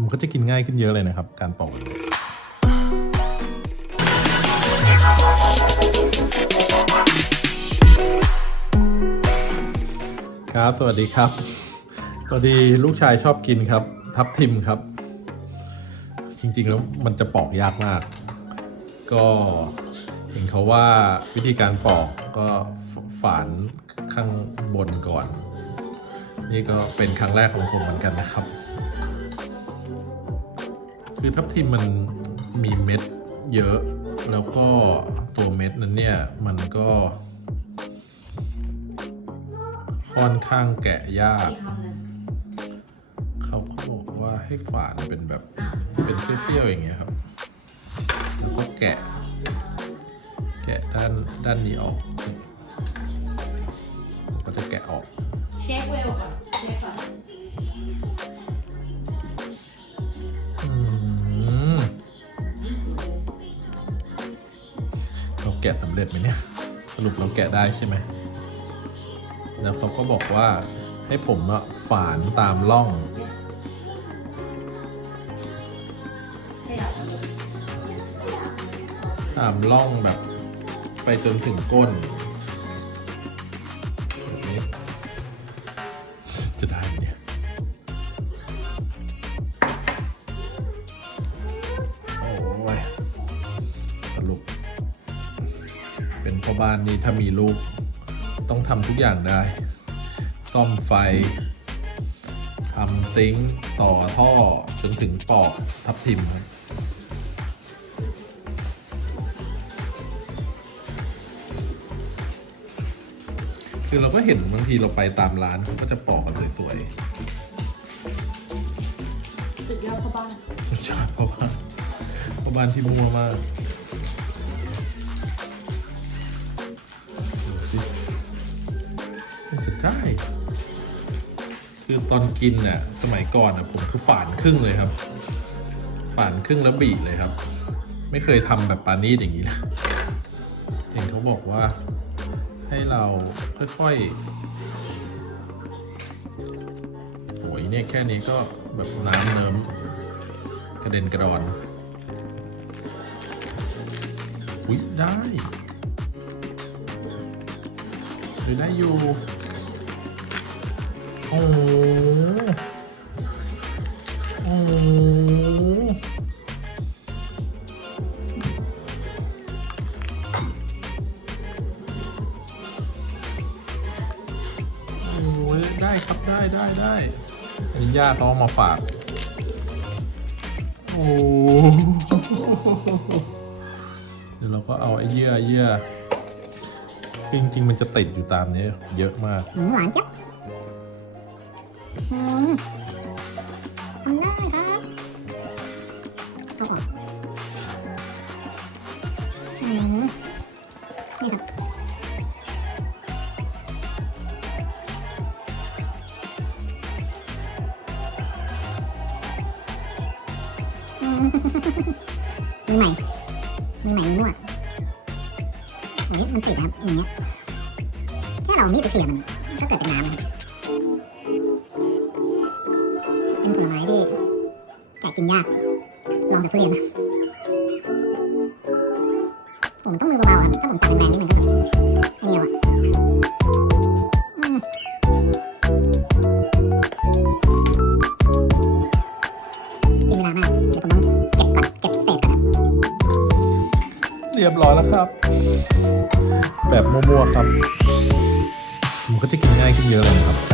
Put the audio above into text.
มันก็จะกินง่ายขึ้นเยอะเลยนะครับ การปอกแบบนี้ครับ สวัสดีครับพอดีลูกชายชอบกินครับ ทับทิมครับ จริงๆแล้วมันจะปอกยากมาก ก็เห็นเขาว่าวิธีการปอกก็ฝฝานข้างบนก่อน นี่ก็เป็นครั้งแรกของผมเหมือนกันนะครับ คือทับทิมมันมีเม็ดเยอะ แล้วก็ตัวเม็ดนั้นเนี่ยมันก็ค่อนข้างแกะยาก เขาก็บอกว่าให้ฝานเป็นแบบเป็นเสี้ยวๆอย่างเงี้ยครับ แล้วก็แกะ แกะด้านด้านนี้ออก ก็จะแกะออก เช็คเวลก่อนเช็คก่อน แกะสำเร็จไหมเนี่ย สรุปเราแกะได้ใช่ไหม แล้วเขาก็บอกว่าให้ผมอะฝานตามร่อง ตามร่องแบบ ไปจนถึงก้น จะได้ไหมเนี่ย เป็นพ่อบ้านนี่ถ้ามีลูกต้องทำทุกอย่างได้ ซ่อมไฟทำซิงค์ต่อท่อจนถึงปอกทับทิมครับคือเราก็เห็นบางทีเราไปตามร้านเขาก็จะปอกกันสวยสุดยอดพ่อบ้านๆสุดยอดเพราะว่าเพราะบ้านที่มั่วมาก มันจะได้คือตอนกินเนี่ยสมัยก่อนอะผมคือฝานครึ่งเลยครับ ฝานครึ่งแล้วบีเลยครับ ไม่เคยทำแบบปานีดอย่างนี้นะเห็นเขาบอกว่า ให้เราค่อยๆโอ้ยเนี่ยแค่นี้ก็แบบน้ำเนิ้มกระเด็นกระดอนอุ๊ยได้หรือได้อยู่ โอ้โหโอ้โหโอ้โหได้ครับได้ได้ได้อันนี้ญาติเขาเอามาฝาก โอ้โหเดี๋ยวเราก็เอาไอ้เยื่อเยื่อจริงๆมันจะติดอยู่ตามนี้เยอะมากอืมหวานจั๊บ ทำได้ครับเอาออกอืมนี่ครับมือใหม่มือใหม่มือนวดอันนี้มันติดครับอย่างเงี้ยแค่เรามีดไปเกลี่ยมันก็เกิดเป็นน้ำนะครับเป็น ผลไม้ที่แกะกินยาก ลองจากทุเรียนนะผมต้องมือเบาๆครับ ถ้าผมจับแรงๆนิดนึงก็แบบเนียวอะอืมกินเวลามาก เดี๋ยวผมต้องเก็บก่อนเก็บเศษก่อนครับเรียบร้อยแล้วครับ แบบมั่วๆครับมันก็จะกินง่ายขึ้นเยอะเลยนะครับ